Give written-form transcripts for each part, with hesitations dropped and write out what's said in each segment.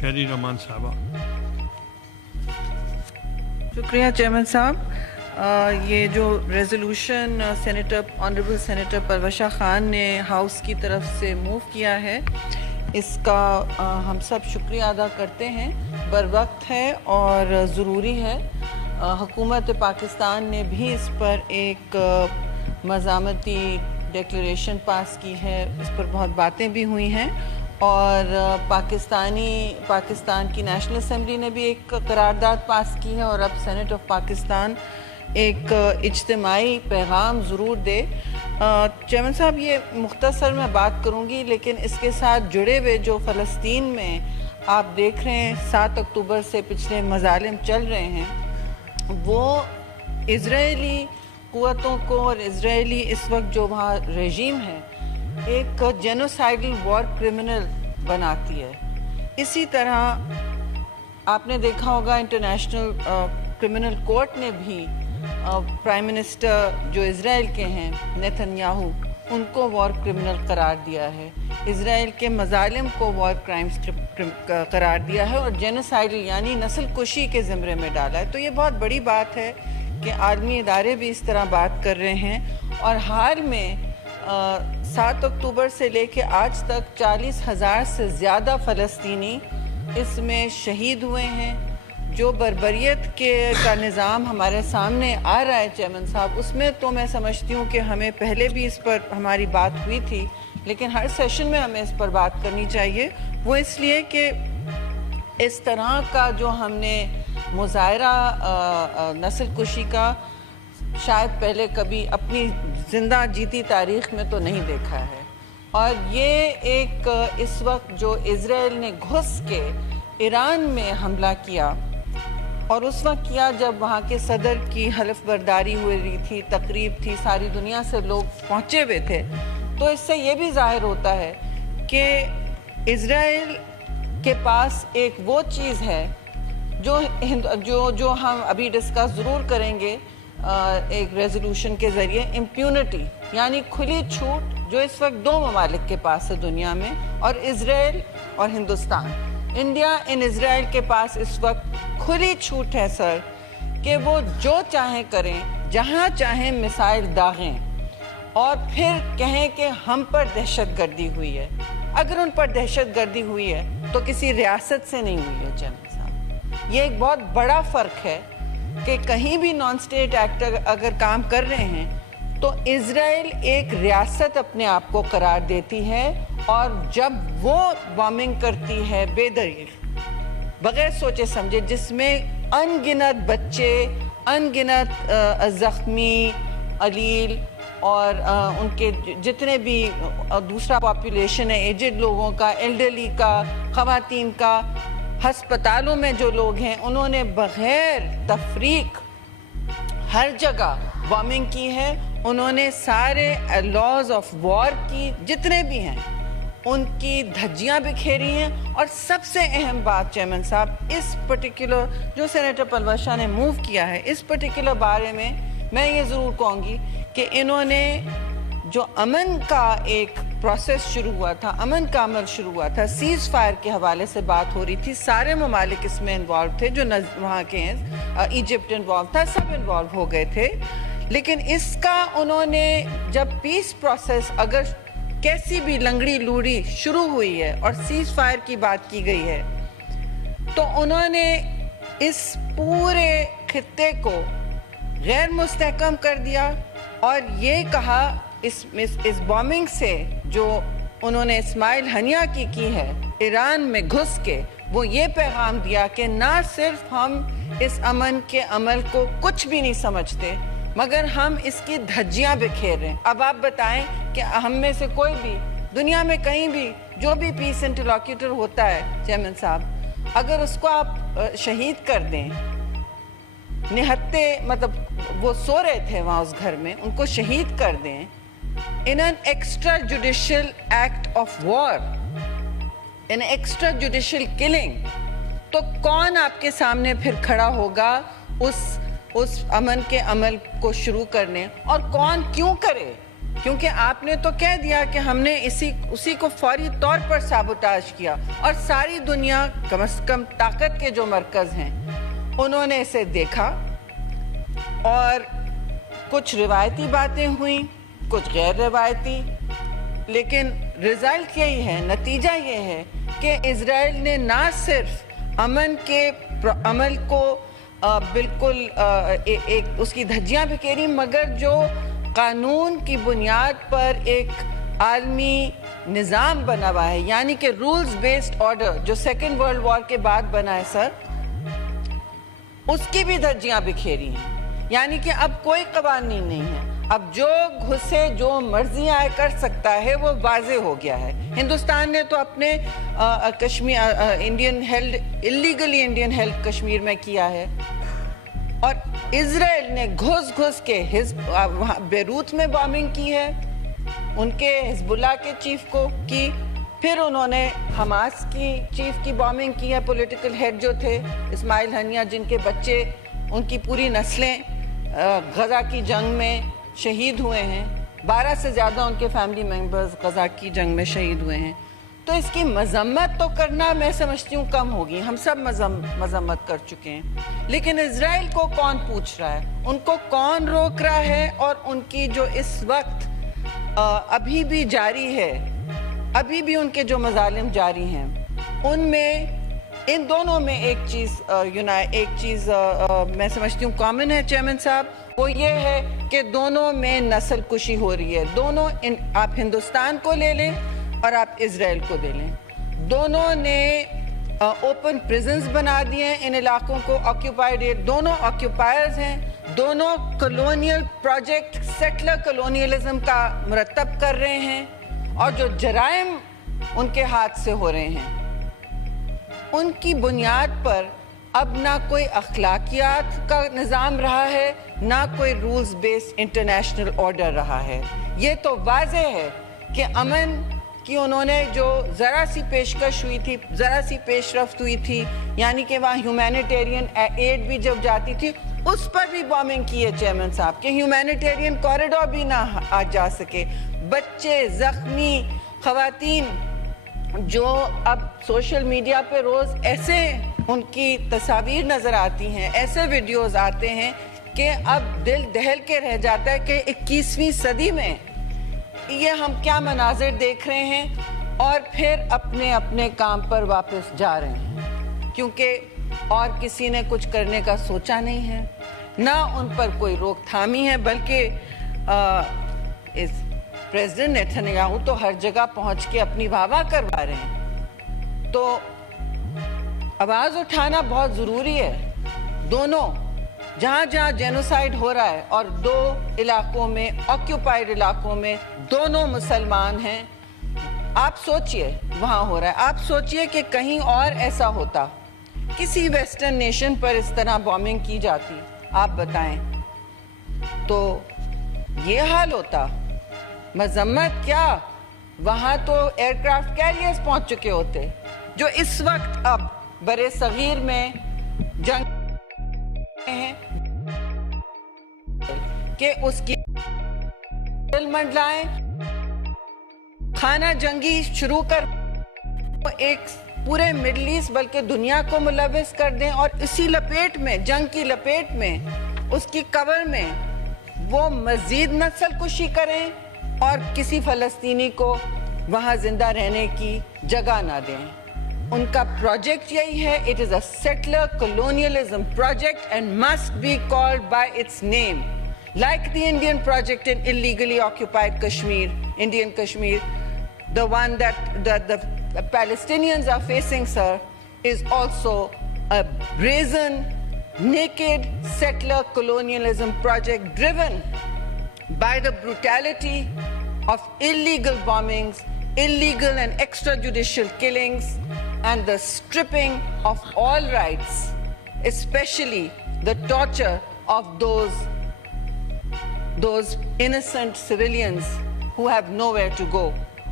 شہری رحمان صاحبہ. شکریہ چیئرمین صاحب. یہ جو ریزولوشن آنریبل سینیٹر پروشا خان نے ہاؤس کی طرف سے موو کیا ہے، اس کا ہم سب شکریہ ادا کرتے ہیں. بر وقت ہے اور ضروری ہے. حکومت پاکستان نے بھی اس پر ایک مزامتی ڈیکلریشن پاس کی ہے، اس پر بہت باتیں بھی ہوئی ہیں، اور پاکستان کی نیشنل اسمبلی نے بھی ایک قرارداد پاس کی ہے، اور اب سینٹ آف پاکستان ایک اجتماعی پیغام ضرور دے. چیئرمین صاحب، یہ مختصر میں بات کروں گی، لیکن اس کے ساتھ جڑے ہوئے جو فلسطین میں آپ دیکھ رہے ہیں 7 اکتوبر سے پچھلے مظالم چل رہے ہیں، وہ اسرائیلی قوتوں کو اور اسرائیلی اس وقت جو وہاں رژیم ہے ایک جینوسائیڈل وار کرمنل بناتی ہے. اسی طرح آپ نے دیکھا ہوگا انٹرنیشنل کرمنل کورٹ نے بھی پرائم منسٹر جو اسرائیل کے ہیں نیتن یاہو، ان کو وار کرمنل قرار دیا ہے، اسرائیل کے مظالم کو وار کرائمز قرار دیا ہے، اور جینوسائیڈل یعنی نسل کشی کے زمرے میں ڈالا ہے. تو یہ بہت بڑی بات ہے کہ عالمی ادارے بھی اس طرح بات کر رہے ہیں. اور حال میں 7 اکتوبر سے لے کے آج تک 40,000 سے زیادہ فلسطینی اس میں شہید ہوئے ہیں. جو بربریت کا نظام ہمارے سامنے آ رہا ہے چیئرمین صاحب، اس میں تو میں سمجھتی ہوں کہ ہمیں پہلے بھی اس پر ہماری بات ہوئی تھی، لیکن ہر سیشن میں ہمیں اس پر بات کرنی چاہیے. وہ اس لیے کہ اس طرح کا جو ہم نے مظاہرہ نسل کشی کا شاید پہلے کبھی اپنی زندہ جیتی تاریخ میں تو نہیں دیکھا ہے. اور یہ ایک اس وقت جو اسرائیل نے گھس کے ایران میں حملہ کیا، اور اس وقت کیا جب وہاں کے صدر کی حلف برداری ہوئی رہی تھی، تقریب تھی، ساری دنیا سے لوگ پہنچے ہوئے تھے، تو اس سے یہ بھی ظاہر ہوتا ہے کہ اسرائیل کے پاس ایک وہ چیز ہے جو ہم ابھی ڈسکس ضرور کریں گے ایک ریزولوشن کے ذریعے، امپیونٹی یعنی کھلی چھوٹ، جو اس وقت 2 ممالک کے پاس ہے دنیا میں، اور اسرائیل اور ہندوستان. انڈیا ان اسرائیل کے پاس اس وقت کھلی چھوٹ ہے سر، کہ وہ جو چاہیں کریں، جہاں چاہیں میسائل داغیں، اور پھر کہیں کہ ہم پر دہشت گردی ہوئی ہے. اگر ان پر دہشت گردی ہوئی ہے تو کسی ریاست سے نہیں ہوئی ہے چیئرمین صاحب. یہ ایک بہت بڑا فرق ہے کہ کہیں بھی نان اسٹیٹ ایکٹر اگر کام کر رہے ہیں تو اسرائیل ایک ریاست اپنے آپ کو قرار دیتی ہے، اور جب وہ بامبنگ کرتی ہے بے دلیل، بغیر سوچے سمجھے، جس میں ان گنت بچے، ان گنت زخمی، علیل، اور ان کے جتنے بھی دوسرا پاپولیشن ہے، ایجڈ لوگوں کا، ایلڈرلی کا، خواتین کا، ہسپتالوں میں جو لوگ ہیں، انہوں نے بغیر تفریق ہر جگہ بامبنگ کی ہے. انہوں نے سارے لاز آف وار کی جتنے بھی ہیں ان کی دھجیاں بکھیری ہیں. اور سب سے اہم بات چیئرمین صاحب، اس پرٹیکولر جو سینیٹر پلوشا نے موو کیا ہے، اس پرٹیکولر بارے میں یہ ضرور کہوں گی کہ انہوں نے جو امن کا ایک پروسیس شروع ہوا تھا، امن کا عمل شروع ہوا تھا، سیز فائر کے حوالے سے بات ہو رہی تھی، سارے ممالک اس میں انوالو تھے، جو وہاں کے ہیں، ایجپٹ انوالو تھا، سب انوالو ہو گئے تھے. لیکن اس کا انہوں نے جب پیس پروسیس اگر کیسی بھی لنگڑی لوڑی شروع ہوئی ہے اور سیز فائر کی بات کی گئی ہے، تو انہوں نے اس پورے خطے کو غیر مستحکم کر دیا، اور یہ کہا اس بامبنگ سے جو انہوں نے اسماعیل ہنیہ کی ہے ایران میں گھس کے، وہ یہ پیغام دیا کہ نہ صرف ہم اس امن کے عمل کو کچھ بھی نہیں سمجھتے، مگر ہم اس کی دھجیاں بکھیر رہے ہیں. اب آپ بتائیں کہ ہم میں سے کوئی بھی دنیا میں کہیں بھی جو بھی پیس انٹرلوکیٹر ہوتا ہے چیئرمین صاحب، اگر اس کو آپ شہید کر دیں، نہتے مطلب وہ سو رہے تھے وہاں اس گھر میں، ان کو شہید کر دیں in an extrajudicial act of war, an extrajudicial killing، تو کون آپ کے سامنے پھر کھڑا ہوگا اس امن کے عمل کو شروع کرنے، اور کون کیوں کرے؟ کیونکہ آپ نے تو کہہ دیا کہ ہم نے اسی کو فوری طور پر سابوٹاج کیا، اور ساری دنیا کم از کم طاقت کے جو مرکز ہیں انہوں نے اسے دیکھا، اور کچھ روایتی باتیں ہوئیں، کچھ غیر روایتی، لیکن رزلٹ یہی ہے، نتیجہ یہ ہے کہ اسرائیل نے نہ صرف امن کے عمل کو بالکل ایک اس کی دھجیاں بکھیری، مگر جو قانون کی بنیاد پر ایک عالمی نظام بنا ہوا ہے، یعنی کہ رولز بیسڈ آرڈر جو سیکنڈ ورلڈ وار کے بعد بنا ہے سر، اس کی بھی دھجیاں بکھیری ہیں۔ یعنی کہ اب کوئی قوانین نہیں ہے، اب جو گھسے جو مرضی آئے کر سکتا ہے، وہ واضح ہو گیا ہے۔ ہندوستان نے تو اپنے Indian held illegally Indian held Kashmir میں کیا ہے، اور اسرائیل نے گھس کے بیروت میں بامبنگ کی ہے، ان کے حزب اللہ کے چیف کو کی، پھر انہوں نے حماس کی چیف کی بامبنگ کی ہے، پولیٹیکل ہیڈ جو تھے اسماعیل ہنیہ، جن کے بچے ان کی پوری نسلیں غزہ کی جنگ میں شہید ہوئے ہیں، 12 سے زیادہ ان کے فیملی ممبرز غزہ کی جنگ میں شہید ہوئے ہیں۔ تو اس کی مذمت تو کرنا میں سمجھتی ہوں کم ہوگی، ہم سب مذمت کر چکے ہیں، لیکن اسرائیل کو کون پوچھ رہا ہے، ان کو کون روک رہا ہے؟ اور ان کی جو اس وقت ابھی بھی جاری ہے، ابھی بھی ان کے جو مظالم جاری ہیں، ان میں ان دونوں میں ایک چیز میں سمجھتی ہوں کامن ہے چیئرمین صاحب، وہ یہ ہے کہ دونوں میں نسل کشی ہو رہی ہے۔ دونوں آپ ہندوستان کو لے لیں اور آپ اسرائیل کو دے لیں، دونوں نے اوپن پریزنز بنا دیے ہیں ان علاقوں کو، آکیوپائڈ، دونوں آکیوپائرز ہیں، دونوں کلونیل پروجیکٹ سیٹلر کلونیلزم کا مرتب کر رہے ہیں، اور جو جرائم ان کے ہاتھ سے ہو رہے ہیں ان کی بنیاد پر اب نہ کوئی اخلاقیات کا نظام رہا ہے، نہ کوئی رولز بیس انٹرنیشنل آرڈر رہا ہے۔ یہ تو واضح ہے کہ امن کی انہوں نے جو ذرا سی پیشکش ہوئی تھی، ذرا سی پیش رفت ہوئی تھی، یعنی کہ وہاں ہیومینیٹیرین ایڈ بھی جب جاتی تھی اس پر بھی بامبنگ کی ہے چیئرمین صاحب، کہ ہیومینیٹیرین کوریڈور بھی نہ آ جا سکے، بچے زخمی، خواتین جو اب سوشل میڈیا پہ روز ایسے ان کی تصاویر نظر آتی ہیں، ایسے ویڈیوز آتے ہیں کہ اب دل دہل کے رہ جاتا ہے کہ 21ویں صدی میں یہ ہم کیا مناظر دیکھ رہے ہیں، اور پھر اپنے اپنے کام پر واپس جا رہے ہیں، کیونکہ اور کسی نے کچھ کرنے کا سوچا نہیں ہے، نہ ان پر کوئی روک تھامی ہے، بلکہ پریزیڈنٹ نیتنیاہو تو ہر جگہ پہنچ کے اپنی واہ واہ کروا رہے ہیں۔ تو آواز اٹھانا بہت ضروری ہے، دونوں جہاں جہاں جینوسائیڈ ہو رہا ہے، اور 2 علاقوں میں آکیوپائڈ علاقوں میں دونوں مسلمان ہیں، آپ سوچئے وہاں ہو رہا ہے، آپ سوچئے کہ کہیں اور ایسا ہوتا، کسی ویسٹرن نیشن پر اس طرح بامبنگ کی جاتی، آپ بتائیں تو یہ حال ہوتا۔ مذمت کیا، وہاں تو ایئر کرافٹ کیریئرز پہنچ چکے ہوتے، جو اس وقت اب برے صغیر میں جنگ ہیں کہ اس کی دل منڈلائیں، خانہ جنگی شروع کر ایک پورے مڈل ایسٹ بلکہ دنیا کو ملوث کر دیں، اور اسی لپیٹ میں، جنگ کی لپیٹ میں، اس کی کور میں وہ مزید نسل کشی کریں اور کسی فلسطینی کو وہاں زندہ رہنے کی جگہ نہ دیں۔ ان کا پروجیکٹ یہی ہے، it is a settler colonialism project and must be called by its name, like the Indian project in illegally occupied Kashmir, Indian Kashmir. The one that the Palestinians are facing, sir, is also a brazen, naked settler colonialism project driven by the brutality of illegal bombings, illegal and extrajudicial killings, and the stripping of all rights, especially the torture of those innocent civilians who have nowhere to go,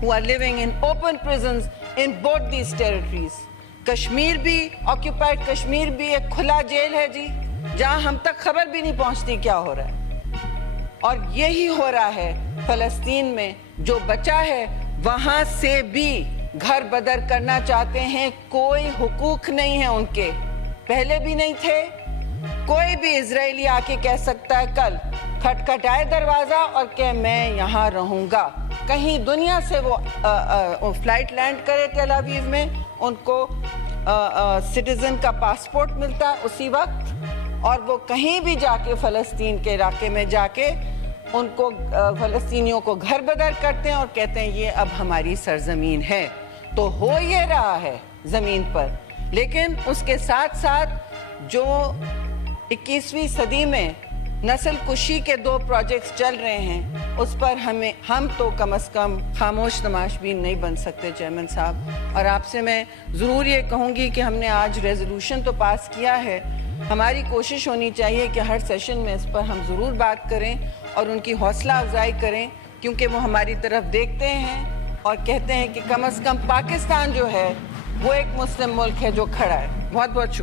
who are living in open prisons in both these territories. Kashmir بھی، occupied Kashmir بھی ایک کھلا jail ہے جی، جہاں ہم تک خبر بھی نہیں پہنچتی کیا ہو رہا ہے۔ اور یہی ہو رہا ہے فلسطین میں. جو بچا ہے وہاں سے بھی گھر بدر کرنا چاہتے ہیں. کوئی حقوق نہیں ہے ان کے, پہلے بھی نہیں تھے. کوئی بھی اسرائیلی آ کے کہہ سکتا ہے کل کھٹکھٹائے دروازہ اور کہ میں یہاں رہوں گا. کہیں دنیا سے وہ فلائٹ لینڈ کرے تل ابیب میں, ان کو سٹیزن کا پاسپورٹ ملتا ہے اسی وقت, اور وہ کہیں بھی جا کے فلسطین کے علاقے میں جا کے ان کو فلسطینیوں کو گھر بدر کرتے ہیں اور کہتے ہیں یہ اب ہماری سرزمین ہے. تو ہو یہ رہا ہے زمین پر, لیکن اس کے ساتھ ساتھ جو 21ویں صدی میں نسل کشی کے 2 پروجیکٹس چل رہے ہیں, اس پر ہم تو کم از کم خاموش تماش بین نہیں بن سکتے چیئرمین صاحب. اور آپ سے میں ضرور یہ کہوں گی کہ ہم نے آج ریزولوشن تو پاس کیا ہے, ہماری کوشش ہونی چاہیے کہ ہر سیشن میں اس پر ہم ضرور بات کریں اور ان کی حوصلہ افزائی کریں, کیونکہ وہ ہماری طرف دیکھتے ہیں اور کہتے ہیں کہ کم از کم پاکستان جو ہے وہ ایک مسلم ملک ہے جو کھڑا ہے. بہت بہت شکریہ.